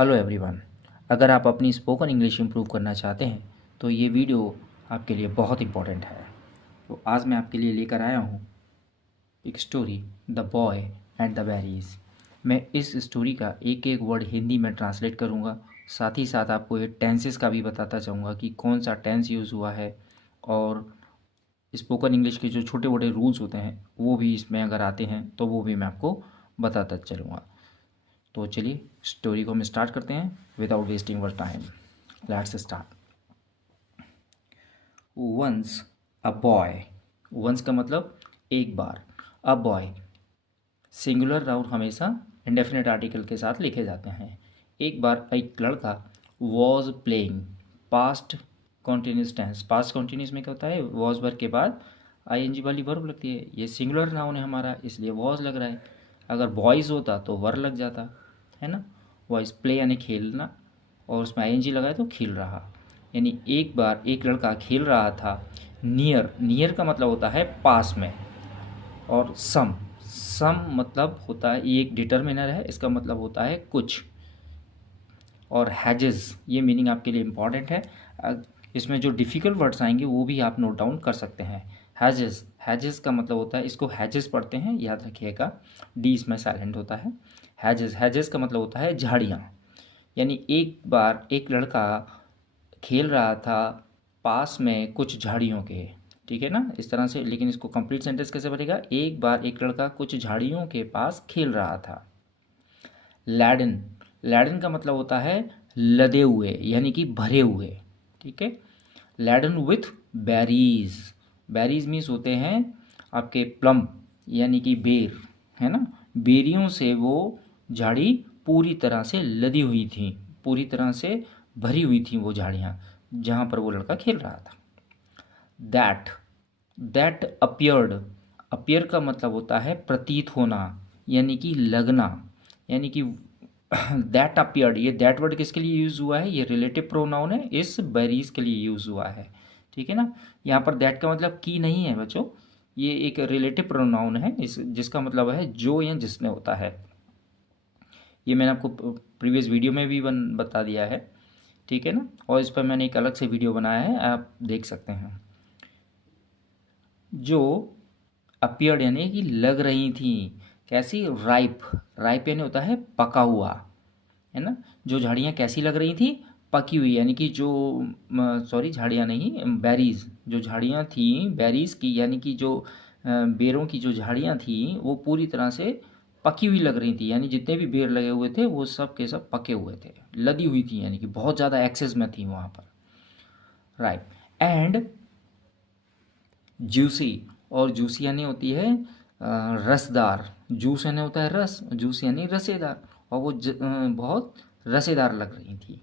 Hello everyone. अगर आप अपनी स्पोकन इंग्लिश इम्प्रूव करना चाहते हैं तो ये वीडियो आपके लिए बहुत इम्पोर्टेंट है। तो आज मैं आपके लिए लेकर आया हूँ एक story, the boy and the berries. मैं इस स्टोरी का एक एक वर्ड हिंदी में ट्रांसलेट करूँगा, साथ ही साथ आपको ये टेंसेस का भी बताता जाऊँगा कि कौन सा टेंस यूज़ हुआ है, और स्पोकन इंग्लिश के जो छोटे मोटे रूल्स होते हैं वो भी इसमें अगर आते हैं तो वो भी मैं आपको बताता चलूँगा। तो चलिए स्टोरी को हम स्टार्ट करते हैं without wasting our time. Let's start. Once a boy. Once का मतलब एक बार, अ बॉय सिंगुलर नाउन हमेशा इंडेफिनिट आर्टिकल के साथ लिखे जाते हैं। एक बार एक लड़का was playing, past continuous tense. Past continuous में क्या होता है, वॉज वर्ब के बाद आईएनजी वाली वर्ब लगती है। ये सिंगुलर नाउन है हमारा, इसलिए वॉज लग रहा है। अगर बॉयज़ होता तो वर लग जाता है ना। वॉइस प्ले यानी खेलना, और उसमें आईएनजी लगाए तो खेल रहा। यानी एक बार एक लड़का खेल रहा था नियर। नियर का मतलब होता है पास में, और सम सम मतलब होता है, ये एक डिटर्मिनर है, इसका मतलब होता है कुछ। और हैजेस, ये मीनिंग आपके लिए इम्पॉर्टेंट है। इसमें जो डिफ़िकल्ट वर्ड्स आएंगे वो भी आप नोट डाउन कर सकते हैं। हैजेस, हैजेस का मतलब होता है, इसको हैजेस पढ़ते हैं, याद रखिएगा, डी इसमें साइलेंट होता है। हैजेस, हैजेस का मतलब होता है झाड़ियाँ। यानी एक बार एक लड़का खेल रहा था पास में कुछ झाड़ियों के, ठीक है ना, इस तरह से। लेकिन इसको कंप्लीट सेंटेंस कैसे बनेगा, एक बार एक लड़का कुछ झाड़ियों के पास खेल रहा था। लैडन, लैडन का मतलब होता है लदे हुए, यानी कि भरे हुए, ठीक है। Laden with berries, berries means होते हैं आपके प्लम, यानी कि बेर, है ना। बेरियों से वो झाड़ी पूरी तरह से लदी हुई थी, पूरी तरह से भरी हुई थी वो झाड़ियाँ जहाँ पर वो लड़का खेल रहा था। दैट, दैट अपियर्ड, अपियर का मतलब होता है प्रतीत होना, यानी कि लगना, यानी कि दैट अपियर्ड। ये दैट वर्ड किसके लिए यूज़ हुआ है, ये रिलेटिव प्रोनाउन है, इस बेरीज के लिए यूज़ हुआ है, ठीक है ना। यहाँ पर दैट का मतलब की नहीं है बच्चों, ये एक रिलेटिव प्रोनाउन है, इस जिसका मतलब है जो या जिसने होता है। ये मैंने आपको प्रीवियस वीडियो में भी बता दिया है, ठीक है ना। और इस पर मैंने एक अलग से वीडियो बनाया है, आप देख सकते हैं। जो अपियर्ड यानी कि लग रही थी, कैसी, राइप, राइप यानी होता है पका हुआ, है ना। जो झाड़ियाँ कैसी लग रही थी, पकी हुई, यानी कि जो, सॉरी झाड़ियाँ नहीं, बेरीज, जो झाड़ियाँ थी बेरीज की, यानी कि जो बेरों की जो झाड़ियाँ थी वो पूरी तरह से पकी हुई लग रही थी। यानी जितने भी बेर लगे हुए थे वो सब के सब पके हुए थे, लदी हुई थी, यानी कि बहुत ज़्यादा एक्सेस में थी वहाँ पर, राइट। एंड जूसी, और जूसी यानी होती है रसदार। जूस यानी होता है रस, जूस यानी रसेदार, और वो बहुत रसेदार लग रही थी।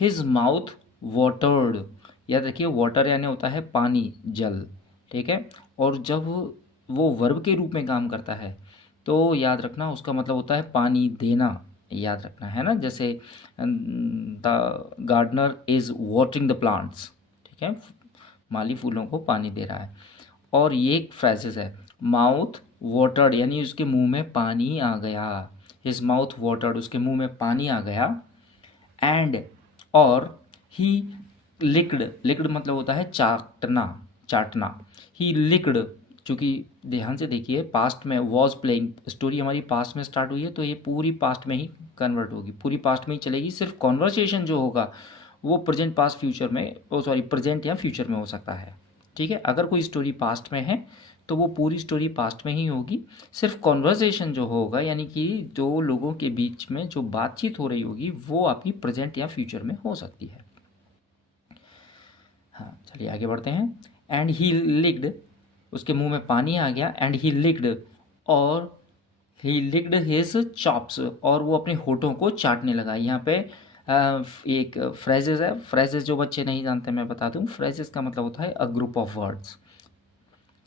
हिज माउथ वाटर्ड, याद रखिए वाटर यानी होता है पानी, जल, ठीक है। और जब वो वर्ब के रूप में काम करता है तो याद रखना उसका मतलब होता है पानी देना, याद रखना है ना। जैसे the gardener is watering the plants, ठीक है, माली फूलों को पानी दे रहा है। और ये एक फ्रेजेस है, माउथ वाटर्ड, यानी उसके मुंह में पानी आ गया। हिज माउथ वाटर्ड, उसके मुंह में पानी आ गया। एंड, और ही लिक्ड, लिक्ड मतलब होता है चाटना, चाटना। ही लिक्ड, चूँकि ध्यान से देखिए पास्ट में वॉज प्लेइंग, स्टोरी हमारी पास्ट में स्टार्ट हुई है तो ये पूरी पास्ट में ही कन्वर्ट होगी, पूरी पास्ट में ही चलेगी। सिर्फ कॉन्वर्सेशन जो होगा वो प्रेजेंट पास्ट फ्यूचर में, ओ सॉरी प्रेजेंट या फ्यूचर में हो सकता है, ठीक है। अगर कोई स्टोरी पास्ट में है तो वो पूरी स्टोरी पास्ट में ही होगी। सिर्फ कॉन्वर्सेशन जो होगा, यानी कि दो लोगों के बीच में जो बातचीत हो रही होगी वो आपकी प्रेजेंट या फ्यूचर में हो सकती है। हाँ चलिए आगे बढ़ते हैं। एंड ही लिक्ड, उसके मुंह में पानी आ गया। एंड ही लिक्ड, और ही लिक्ड हिज चॉप्स, और वो अपने होठों को चाटने लगा। यहाँ पे एक फ्रेजेस है, फ्रेजेस जो बच्चे नहीं जानते मैं बता दूँ। फ्रेजेस का मतलब होता है a group of words.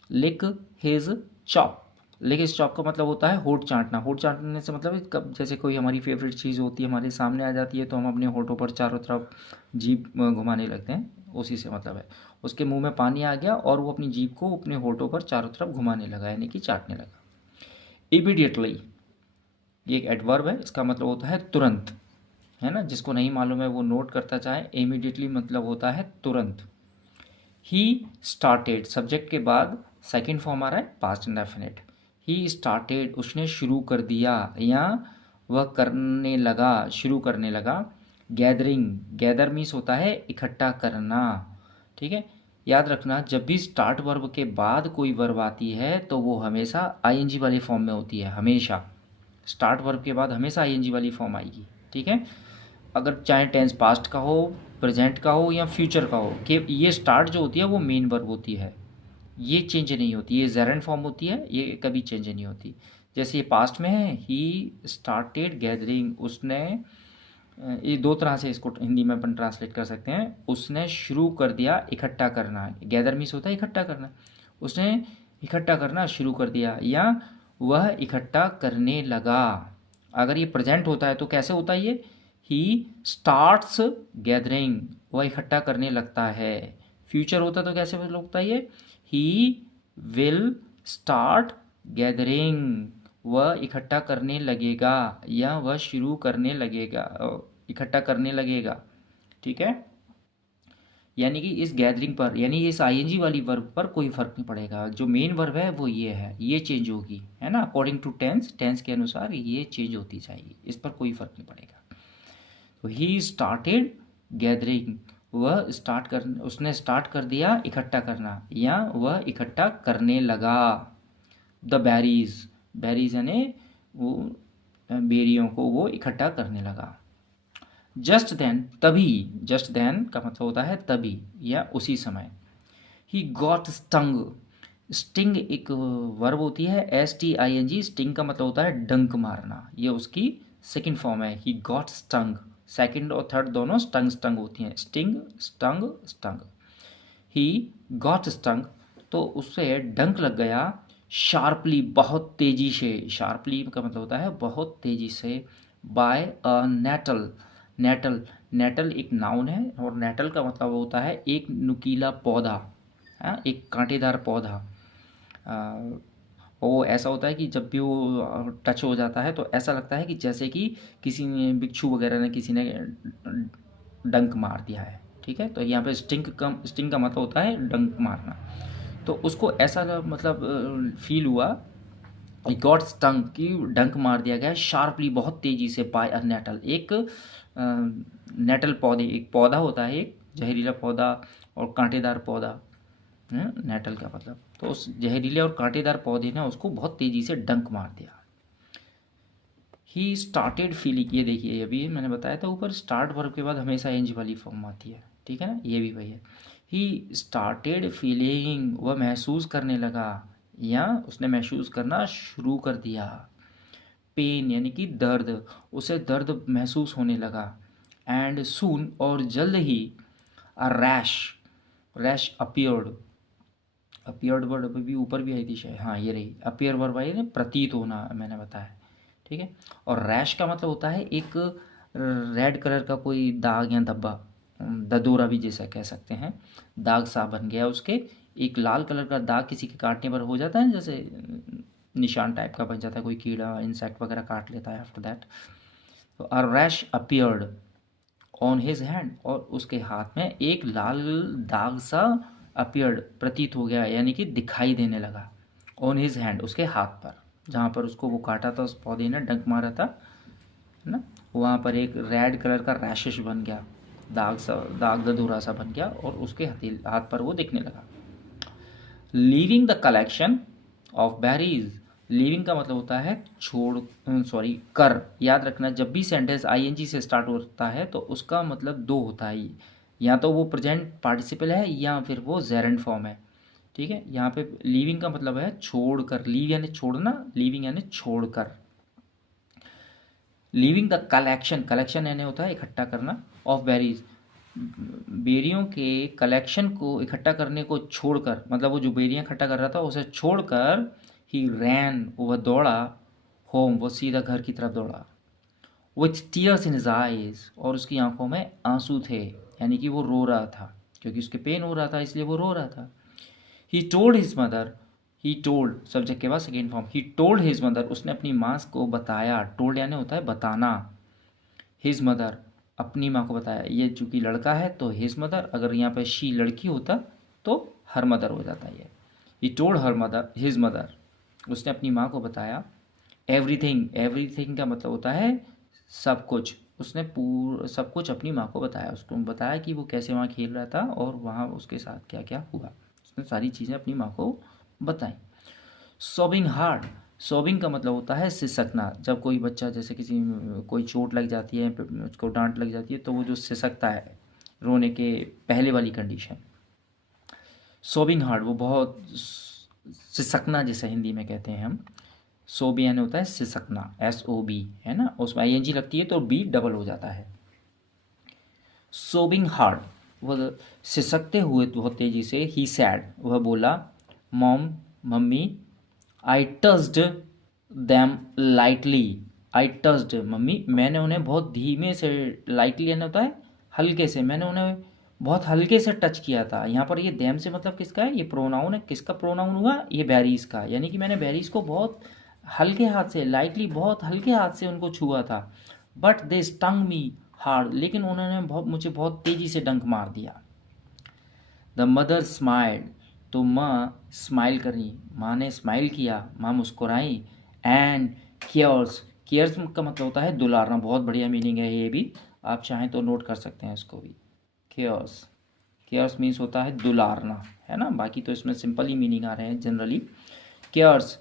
Lick his chop, lick his chop का मतलब होता है होठ चाटना। होठ चाटने से मतलब कब, जैसे कोई हमारी फेवरेट चीज़ होती है हमारे सामने आ जाती है तो हम अपने होठों पर चारों तरफ जीभ घुमाने लगते हैं, उसी से मतलब है। उसके मुंह में पानी आ गया और वो अपनी जीभ को अपने होठों पर चारों तरफ घुमाने लगा, यानी कि चाटने लगा। इमीडिएटली, ये एक एडवर्ब है, इसका मतलब होता है तुरंत। है ना, जिसको नहीं मालूम है वो नोट करता चाहे। इमीडिएटली मतलब होता है तुरंत। ही स्टार्टेड, सब्जेक्ट के बाद सेकंड फॉर्म आ रहा है पास्ट इंडेफिनिट। ही स्टार्टेड, उसने शुरू कर दिया या वह करने लगा, शुरू करने लगा। गैदरिंग, गैदर मीन्स होता है इकट्ठा करना, ठीक है। याद रखना, जब भी स्टार्ट वर्ब के बाद कोई वर्ब आती है तो वो हमेशा आईएनजी वाली फॉर्म में होती है। हमेशा स्टार्ट वर्ब के बाद हमेशा आईएनजी वाली फॉर्म आएगी, ठीक है। अगर चाहे टेंस पास्ट का हो, प्रेजेंट का हो या फ्यूचर का हो, कि ये स्टार्ट जो होती है वो मेन वर्ब होती है, ये चेंज नहीं होती। ये जेरन फॉर्म होती है, ये कभी चेंज नहीं होती। जैसे ये पास्ट में है, ही स्टार्टेड गैदरिंग, उसने, ये दो तरह से इसको हिंदी में अपन ट्रांसलेट कर सकते हैं। उसने शुरू कर दिया इकट्ठा करना, गैदर मीन्स होता है इकट्ठा करना। उसने इकट्ठा करना शुरू कर दिया, या वह इकट्ठा करने लगा। अगर ये प्रेजेंट होता है तो कैसे होता है ये, ही स्टार्ट्स गैदरिंग, वह इकट्ठा करने लगता है। फ्यूचर होता तो कैसे होता है ये, ही विल स्टार्ट गैदरिंग, वह इकट्ठा करने लगेगा या वह शुरू करने लगेगा, इकट्ठा करने लगेगा, ठीक है। यानी कि इस गैदरिंग पर, यानी इस आईएनजी वाली वर्ब पर कोई फर्क नहीं पड़ेगा। जो मेन वर्ब है वो ये है, ये चेंज होगी, है ना, अकॉर्डिंग टू टेंस, टेंस के अनुसार ये चेंज होती जाएगी, इस पर कोई फर्क नहीं पड़ेगा। तो ही स्टार्टेड गैदरिंग, वह स्टार्ट कर, उसने स्टार्ट कर दिया इकट्ठा करना या वह इकट्ठा करने लगा। द बैरीज, बैरीज यानी वो बेरियों को वो इकट्ठा करने लगा। जस्ट देन, तभी, जस्ट देन का मतलब होता है तभी या उसी समय। ही गॉट स्टंग, स्टिंग एक वर्ब होती है, STING, स्टिंग का मतलब होता है डंक मारना, ये उसकी सेकंड फॉर्म है। ही गॉट स्टंग, सेकंड और थर्ड दोनों स्टंग स्टंग होती हैं, sting stung stung. He got stung, तो उससे डंक लग गया, शार्पली, बहुत तेजी से, शार्पली का मतलब होता है बहुत तेजी से, बाय अ नेटल, नेटल, नेटल एक नाउन है और नेटल का मतलब होता है एक नुकीला पौधा, हाँ, एक कांटेदार पौधा। वो ऐसा होता है कि जब भी वो टच हो जाता है तो ऐसा लगता है कि जैसे कि किसी ने, बिच्छू वगैरह ने, किसी ने डंक मार दिया है, ठीक है। तो यहाँ पे स्टिंग का मतलब होता है डंक मारना। तो उसको ऐसा मतलब फील हुआ, गॉट स्टंग, की डंक मार दिया गया शार्पली, बहुत तेजी से, बाय अ नेटल, एक नेटल पौधे, एक पौधा होता है, एक जहरीला पौधा और कांटेदार पौधा, नेटल का मतलब। तो उस जहरीले और कांटेदार पौधे ने उसको बहुत तेजी से डंक मार दिया। ही स्टार्टेड फीलिंग, ये देखिए अभी मैंने बताया था ऊपर, स्टार्ट वर्ब के बाद हमेशा एंज वाली फॉर्म आती है, ठीक है ना, ये भी वही है। ही स्टार्टेड फीलिंग, वह महसूस करने लगा या उसने महसूस करना शुरू कर दिया। पेन यानी कि दर्द, उसे दर्द महसूस होने लगा। एंड सून, और जल्द ही, a rash, rash appeared, appeared word अभी भी ऊपर भी आई थी शायद, हाँ ये रही, अपियर वर्ब आई ना, प्रतीत होना मैंने बताया, ठीक है। और रैश का मतलब होता है एक रेड कलर का कोई दाग या धब्बा, ददोरा भी जैसा कह सकते हैं, दाग सा बन गया उसके। एक लाल कलर का दाग किसी के काटने पर हो जाता है, जैसे निशान टाइप का बन जाता है, कोई कीड़ा इंसेक्ट वगैरह काट लेता है आफ्टर दैट। तो a rash appeared on his hand, और उसके हाथ में एक लाल दाग सा अपियर्ड, प्रतीत हो गया, यानी कि दिखाई देने लगा। ऑन हिज हैंड, उसके हाथ पर, जहाँ पर उसको वो काटा था, उस पौधे ने डंक मारा था, है ना, वहाँ पर एक रेड कलर का रैशेस बन गया, दाग सा, दाग दधूरा सा बन गया और उसके हाथ पर वो दिखने लगा। Leaving the collection of berries, leaving का मतलब होता है छोड़, सॉरी कर। याद रखना, जब भी सेंटेंस आईएनजी से स्टार्ट होता है तो उसका मतलब दो होता है, या तो वो प्रेजेंट पार्टिसिपल है या फिर वो जेरेंट फॉर्म है, ठीक है। यहाँ पे लीविंग का मतलब है छोड़कर, लीव यानी छोड़ना, लीविंग यानी छोड़कर। लीविंग द कलेक्शन, कलेक्शन यानी होता है इकट्ठा करना, ऑफ बेरीज, बेरियों के कलेक्शन को इकट्ठा करने को छोड़कर, मतलब वो जो बेरियां इकट्ठा कर रहा था उसे छोड़कर, ही रैन, वह दौड़ा, होम, वो सीधा घर की तरफ दौड़ा, with tears in his eyes, और उसकी आंखों में आंसू थे, यानी कि वो रो रहा था, क्योंकि उसके पेन हो रहा था इसलिए वो रो रहा था। He told his mother, he told subject के बाद second form, he told his mother, उसने अपनी माँ को बताया, टोल्ड यानी होता है बताना, हिज मदर, अपनी माँ को बताया। ये चूंकि लड़का है तो हिज मदर, अगर यहाँ पे शी लड़की होता तो हर मदर हो जाता है। He told her mother, his mother, उसने अपनी माँ को बताया। एवरीथिंग, एवरीथिंग का मतलब होता है सब कुछ। उसने सब कुछ अपनी माँ को बताया। उसको बताया कि वो कैसे वहाँ खेल रहा था और वहाँ उसके साथ क्या क्या हुआ। उसने सारी चीज़ें अपनी माँ को बताई। सोबिंग हार्ड, सोबिंग का मतलब होता है सिसकना। जब कोई बच्चा, जैसे किसी कोई चोट लग जाती है, उसको डांट लग जाती है, तो वो जो सिसकता है, रोने के पहले वाली कंडीशन। सोबिंग हार्ड, वो बहुत सिसकना जैसे हिंदी में कहते हैं हम। सोबी यानी होता है सिसकना, SOB, है ना, उसमें ING लगती है तो B डबल हो जाता है। सोबिंग हार्ड, वह सिसकते हुए बहुत तेजी से। ही सैड, वह बोला। Mom, mummy. आई टच्ड दैम लाइटली, आई टच्ड, मम्मी मैंने उन्हें बहुत धीमे से, लाइटली यानी होता है हल्के से, मैंने उन्हें बहुत हल्के से टच किया था। यहाँ पर ये दैम से मतलब किसका है, ये प्रोनाउन है। किसका प्रोनाउन हुआ, ये बैरीज का, यानी कि मैंने बैरीज को बहुत हल्के हाथ से, लाइटली बहुत हल्के हाथ से उनको छुआ था। But they stung me hard, लेकिन उन्होंने मुझे बहुत तेज़ी से डंक मार दिया। द मदर स्माइल्ड, तो माँ स्माइल करी, माँ ने स्माइल किया, माँ मुस्कुराई। एंड केयर्स, केयर्स का मतलब होता है दुलारना। बहुत बढ़िया मीनिंग है ये भी, आप चाहें तो नोट कर सकते हैं इसको भी। केयर्स, केयर्स मीन्स होता है दुलारना, है ना। बाकी तो इसमें सिंपल ही मीनिंग आ रहे हैं जनरली। केयर्स,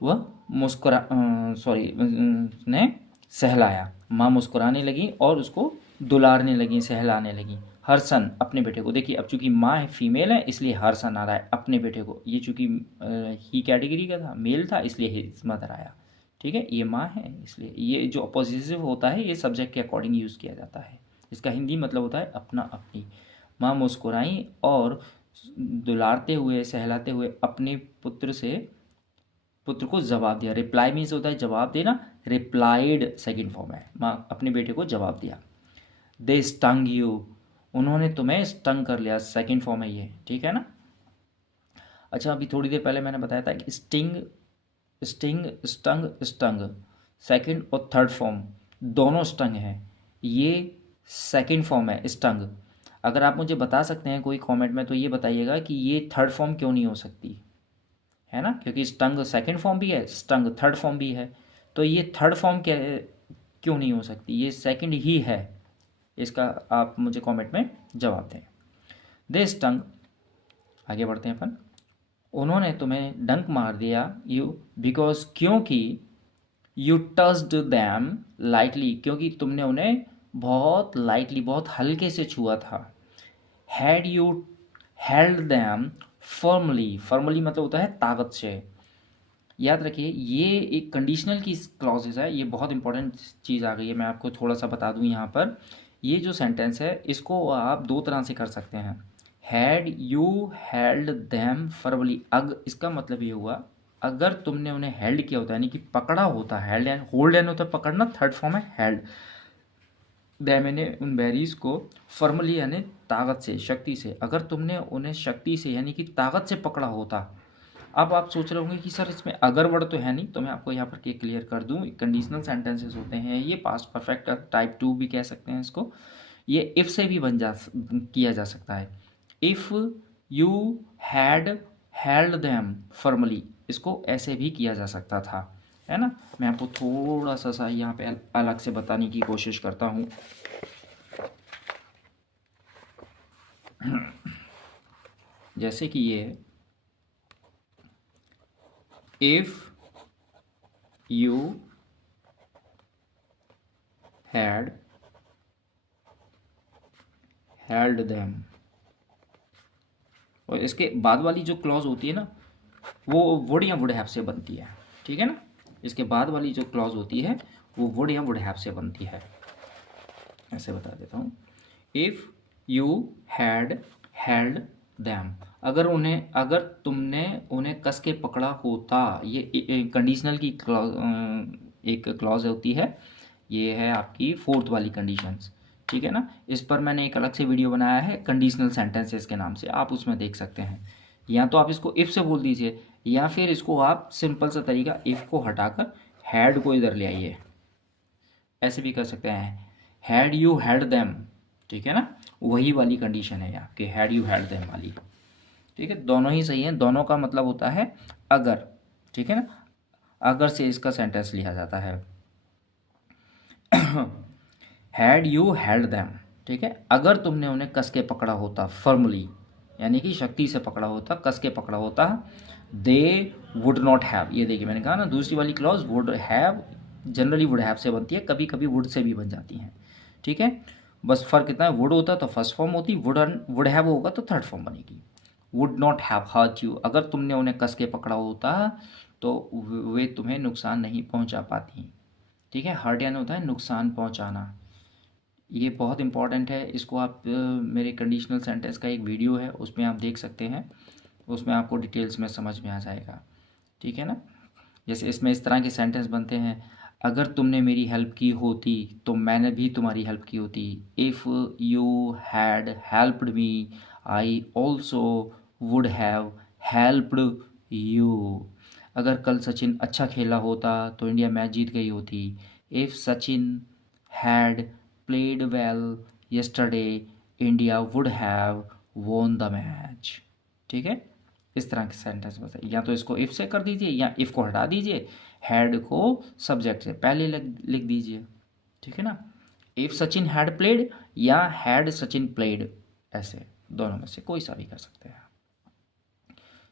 वह मुस्कुरा, सॉरी, ने सहलाया। माँ मुस्कुराने लगी और उसको दुलारने लगी, सहलाने लगी। हर सन, अपने बेटे को। देखिए अब चूंकि माँ है, फीमेल है, इसलिए हर सन आ रहा है अपने बेटे को। ये चूंकि ही कैटेगरी का था, मेल था, इसलिए हिज मदर आया। ठीक है, ये माँ है इसलिए। ये जो अपोजिटिव होता है ये सब्जेक्ट के अकॉर्डिंग यूज़ किया जाता है। इसका हिंदी मतलब होता है अपना, अपनी। माँ मुस्कुराई और दुलारते हुए, सहलाते हुए अपने पुत्र को जवाब दिया। रिप्लाई मीन्स होता है जवाब देना, रिप्लाइड सेकंड फॉर्म है। माँ अपने बेटे को जवाब दिया। दे स्टंग यू, उन्होंने तुम्हें स्टंग कर लिया, सेकंड फॉर्म है ये, ठीक है ना। अच्छा, अभी थोड़ी देर पहले मैंने बताया था कि sting, sting, stung, stung, second और थर्ड फॉर्म दोनों स्टंग हैं। ये सेकंड फॉर्म है स्टंग। अगर आप मुझे बता सकते हैं कोई कमेंट में तो ये बताइएगा कि ये थर्ड फॉर्म क्यों नहीं हो सकती, है ना, क्योंकि स्टंग सेकंड फॉर्म भी है, स्टंग थर्ड फॉर्म भी है, तो ये थर्ड फॉर्म क्यों नहीं हो सकती, ये सेकंड ही है। इसका आप मुझे कमेंट में जवाब दें। दे स्टंग, आगे बढ़ते हैं अपन। उन्होंने तुम्हें डंक मार दिया, यू, बिकॉज, क्योंकि, यू टच्ड दैम लाइटली, क्योंकि तुमने उन्हें बहुत लाइटली, बहुत हल्के से छुआ था। Had you held them firmly, firmly मतलब होता है ताकत से। याद रखिए ये एक कंडीशनल की क्लॉजेज है, ये बहुत इंपॉर्टेंट चीज़ आ गई है। मैं आपको थोड़ा सा बता दूं यहाँ पर, ये जो सेंटेंस है इसको आप दो तरह से कर सकते हैं। Had you held them firmly, इसका मतलब ये हुआ अगर तुमने उन्हें हेल्ड किया होता, यानी कि पकड़ा होता, हेल्ड एंड होल्ड एंड होता है पकड़ना, थर्ड फॉर्म है हेल्ड। दैम मैंने उन बैरीज को फर्मली यानी ताकत से, शक्ति से, अगर तुमने उन्हें शक्ति से यानी कि ताकत से पकड़ा होता। अब आप सोच रहे होंगे कि सर इसमें अगर वर्ड तो है नहीं, तो मैं आपको यहाँ पर क्लियर कर दूँ। कंडीशनल सेंटेंसेस होते हैं ये, पास्ट परफेक्ट का टाइप 2 भी कह सकते हैं इसको। ये इफ़ से भी किया जा सकता है। If you had held them firmly, इसको ऐसे भी किया जा सकता था, है ना। मैं आपको थोड़ा सा यहाँ पे अलग से बताने की कोशिश करता हूँ। जैसे कि ये, if you had held them, और इसके बाद वाली जो क्लॉज होती है ना वो वुड या वुड हैव से बनती है, ठीक है ना। इसके बाद वाली जो क्लॉज होती है वो वुड या वुड हैव से बनती है। ऐसे बता देता हूँ, if you had held them, अगर तुमने उन्हें कस के पकड़ा होता, ये कंडीशनल की एक क्लॉज होती है। ये है आपकी फोर्थ वाली कंडीशंस, ठीक है ना। इस पर मैंने एक अलग से वीडियो बनाया है कंडीशनल सेंटेंसेस के नाम से, आप उसमें देख सकते हैं। या तो आप इसको इफ़ से बोल दीजिए, या फिर इसको आप सिंपल सा तरीका, इफ़ को हटाकर हैड को इधर ले आइए, ऐसे भी कर सकते हैं हैड यू हैड देम, ठीक है ना, वही वाली कंडीशन है यहाँ कि हैड यू हैड देम वाली, ठीक है। दोनों ही सही है, दोनों का मतलब होता है अगर, ठीक है ना, अगर से इसका सेंटेंस लिया जाता है। हैड यू हैड देम, ठीक है, अगर तुमने उन्हें कस के पकड़ा होता, फर्मली यानी कि शक्ति से पकड़ा होता, कस के पकड़ा होता, दे वुड नॉट हैव, ये देखिए मैंने कहा ना दूसरी वाली clause would have generally would have से बनती है, कभी कभी वुड से भी बन जाती हैं, ठीक है। बस फर्क इतना है, वुड होता तो फर्स्ट फॉर्म होती, वुड हैव होगा तो थर्ड फॉर्म बनेगी। Would not have hurt you, अगर तुमने उन्हें कस के पकड़ा होता तो वे तुम्हें नुकसान नहीं पहुंचा पाती, ठीक है। हर्ट यानी होता है नुकसान पहुंचाना, ये बहुत इंपॉर्टेंट है, इसको आप मेरे कंडीशनल सेंटेंस का एक वीडियो है उसमें आप देख सकते हैं, उसमें आपको डिटेल्स में समझ में आ जाएगा, ठीक है ना। जैसे इसमें इस तरह के सेंटेंस बनते हैं, अगर तुमने मेरी हेल्प की होती तो मैंने भी तुम्हारी हेल्प की होती, if you had helped me I also would have helped you, अगर कल सचिन अच्छा खेला होता तो इंडिया मैच जीत गई होती, if Sachin had played well yesterday India would have won the match, ठीक है। इस तरह के सेंटेंस बता, या तो इसको इफ से कर दीजिए या इफ को हटा दीजिए, हैड को सब्जेक्ट से पहले लिख दीजिए, ठीक है ना। इफ सचिन हैड प्लेड या हैड सचिन प्लेड, ऐसे दोनों में से कोई सा भी कर सकते हैं।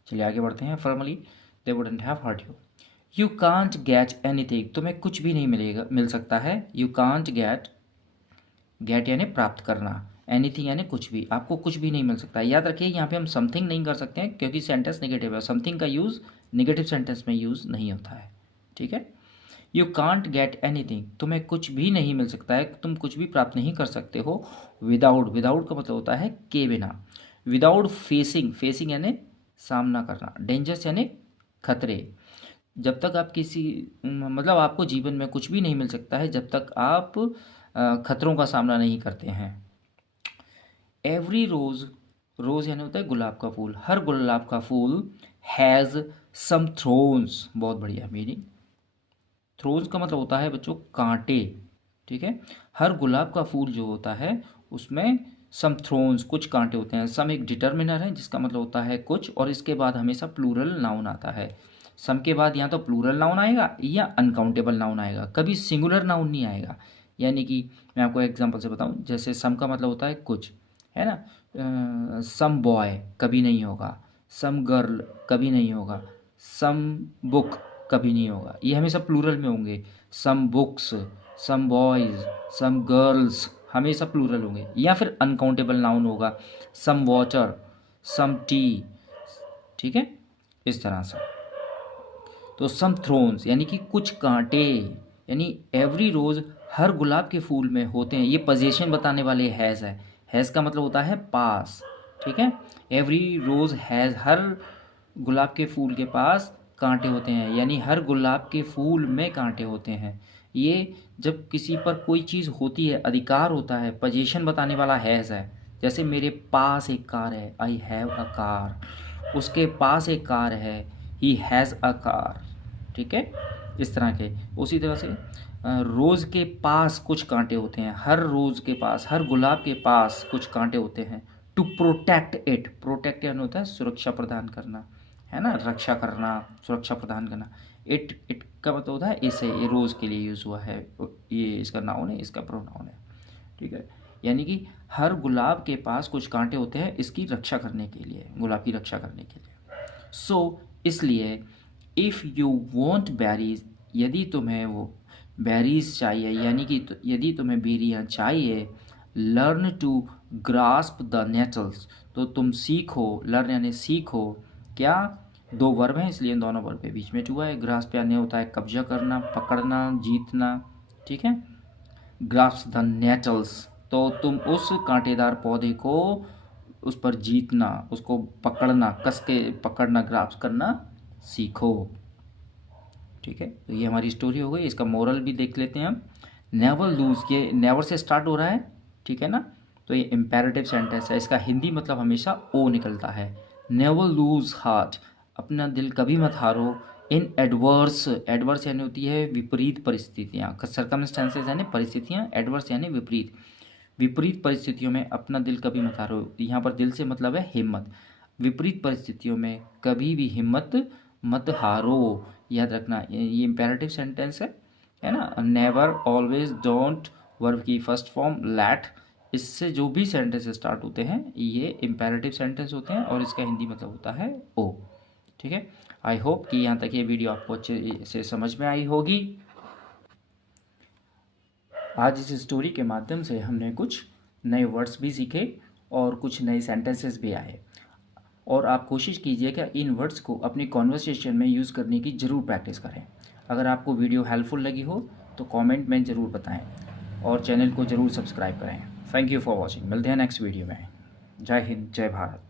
चलिए आगे बढ़ते हैं। Formally they wouldn't have hurt you, you can't get anything, तुम्हें कुछ भी नहीं मिल सकता है, यू कांट गेट यानी प्राप्त करना, एनीथिंग यानी कुछ भी, आपको कुछ भी नहीं मिल सकता है। याद रखिए यहाँ पे हम समथिंग नहीं कर सकते हैं क्योंकि सेंटेंस नेगेटिव है, समथिंग का यूज़ नेगेटिव सेंटेंस में यूज़ नहीं होता है, ठीक है। यू कांट गेट एनीथिंग, तुम्हें कुछ भी नहीं मिल सकता है, तुम कुछ भी प्राप्त नहीं कर सकते हो, विदाउट, विदाउट का मतलब होता है के बिना, विदाउट फेसिंग, फेसिंग यानी सामना करना, डेंजर्स यानी खतरे, जब तक आप किसी मतलब आपको जीवन में कुछ भी नहीं मिल सकता है जब तक आप खतरों का सामना नहीं करते हैं। एवरी रोज़, रोज़ यानी होता है गुलाब का फूल, हर गुलाब का फूल हैज़ सम थ्रोन्स, बहुत बढ़िया मीनिंग। थ्रोन्स का मतलब होता है बच्चों कांटे, ठीक है। हर गुलाब का फूल जो होता है उसमें सम थ्रोन्स, कुछ कांटे होते हैं। सम एक डिटर्मिनर है जिसका मतलब होता है कुछ, और इसके बाद हमेशा प्लूरल नाउन आता है। सम के बाद या तो प्लूरल नाउन आएगा या अनकाउंटेबल नाउन आएगा, कभी सिंगुलर नाउन नहीं आएगा। यानी कि मैं आपको एग्जांपल से बताऊं, जैसे सम का मतलब होता है कुछ, है ना। सम बॉय कभी नहीं होगा, सम गर्ल कभी नहीं होगा, सम बुक कभी नहीं होगा, ये हमेशा प्लूरल में होंगे। सम बुक्स, सम बॉयज़, सम गर्ल्स हमेशा प्लूरल होंगे, या फिर अनकाउंटेबल नाउन होगा, सम वाटर, सम टी, ठीक है, इस तरह से। तो सम थ्रोन्स यानी कि कुछ कांटे, यानी एवरी रोज़ हर गुलाब के फूल में होते हैं, ये पोजीशन बताने वाले हैज़ है, हैज़ का मतलब होता है पास, ठीक है। एवरी रोज़ हैज़, हर गुलाब के फूल के पास कांटे होते हैं, यानी हर गुलाब के फूल में कांटे होते हैं। ये जब किसी पर कोई चीज़ होती है, अधिकार होता है, पोजीशन बताने वाला हैज़ है। जैसे मेरे पास एक कार है, आई हैव अ कार, उसके पास एक कार है, ही हैज़ अ कार, ठीक है, इस तरह के। उसी तरह से रोज़ के पास कुछ कांटे होते हैं, हर रोज़ के पास, हर गुलाब के पास कुछ कांटे होते हैं। टू प्रोटेक्ट इट, प्रोटेक्ट यानी होता है सुरक्षा प्रदान करना, है ना, रक्षा करना, सुरक्षा प्रदान करना। इट का मतलब होता है इसे, ये रोज़ के लिए यूज़ हुआ है, ये इसका नाउन है, इसका प्रोनाउन है, ठीक है। यानी कि हर गुलाब के पास कुछ कांटे होते हैं इसकी रक्षा करने के लिए, गुलाब की रक्षा करने के लिए। सो इसलिए इफ़ यू वॉन्ट बेरीज, यदि तुम्हें वो बेरीज चाहिए, यानी कि यदि तुम्हें बेरियाँ चाहिए, learn to grasp the nettles, तो तुम सीखो, लर्न यानी सीखो, क्या, दो वर्ब हैं इसलिए इन दोनों वर्ब के बीच में टू है। ग्रास्प यानी होता है कब्जा करना, पकड़ना, जीतना, ठीक है। ग्रास्प द नेटल्स, तो तुम उस कांटेदार पौधे को, उस पर जीतना, उसको पकड़ना, कस के पकड़ना, ग्रास्प करना सीखो, ठीक है। तो ये हमारी स्टोरी हो गई, इसका मोरल भी देख लेते हैं हम। नेवर लूज, ये नेवर से स्टार्ट हो रहा है, ठीक है ना, तो ये इम्पेरेटिव सेंटेंस है, इसका हिंदी मतलब हमेशा ओ निकलता है। नेवर लूज हार्ट, अपना दिल कभी मत हारो, इन एडवर्स, एडवर्स यानी होती है विपरीत परिस्थितियाँ, सर्कमस्टेंसेस यानी परिस्थितियाँ, एडवर्स यानी विपरीत, विपरीत परिस्थितियों में अपना दिल कभी मत हारो। यहाँ पर दिल से मतलब है हिम्मत। विपरीत परिस्थितियों में कभी भी हिम्मत मत हारो, याद रखना। ये इम्पेरेटिव सेंटेंस है ना। नेवर, ऑलवेज, डोंट, वर्ब की फर्स्ट फॉर्म लेट, इससे जो भी सेंटेंस स्टार्ट होते हैं ये इम्पेरेटिव सेंटेंस होते हैं और इसका हिंदी मतलब होता है ओ। ठीक है, आई होप कि यहाँ तक ये वीडियो आपको अच्छे से समझ में आई होगी। आज इस स्टोरी के माध्यम से हमने कुछ नए वर्ड्स भी सीखे और कुछ नए सेंटेंसेस भी आए। और आप कोशिश कीजिएगा इन वर्ड्स को अपनी कॉन्वर्सेशन में यूज़ करने की ज़रूर प्रैक्टिस करें। अगर आपको वीडियो हेल्पफुल लगी हो तो कमेंट में ज़रूर बताएं और चैनल को ज़रूर सब्सक्राइब करें। Thank you for watching. मिलते हैं नेक्स्ट वीडियो में। जय हिंद, जय भारत।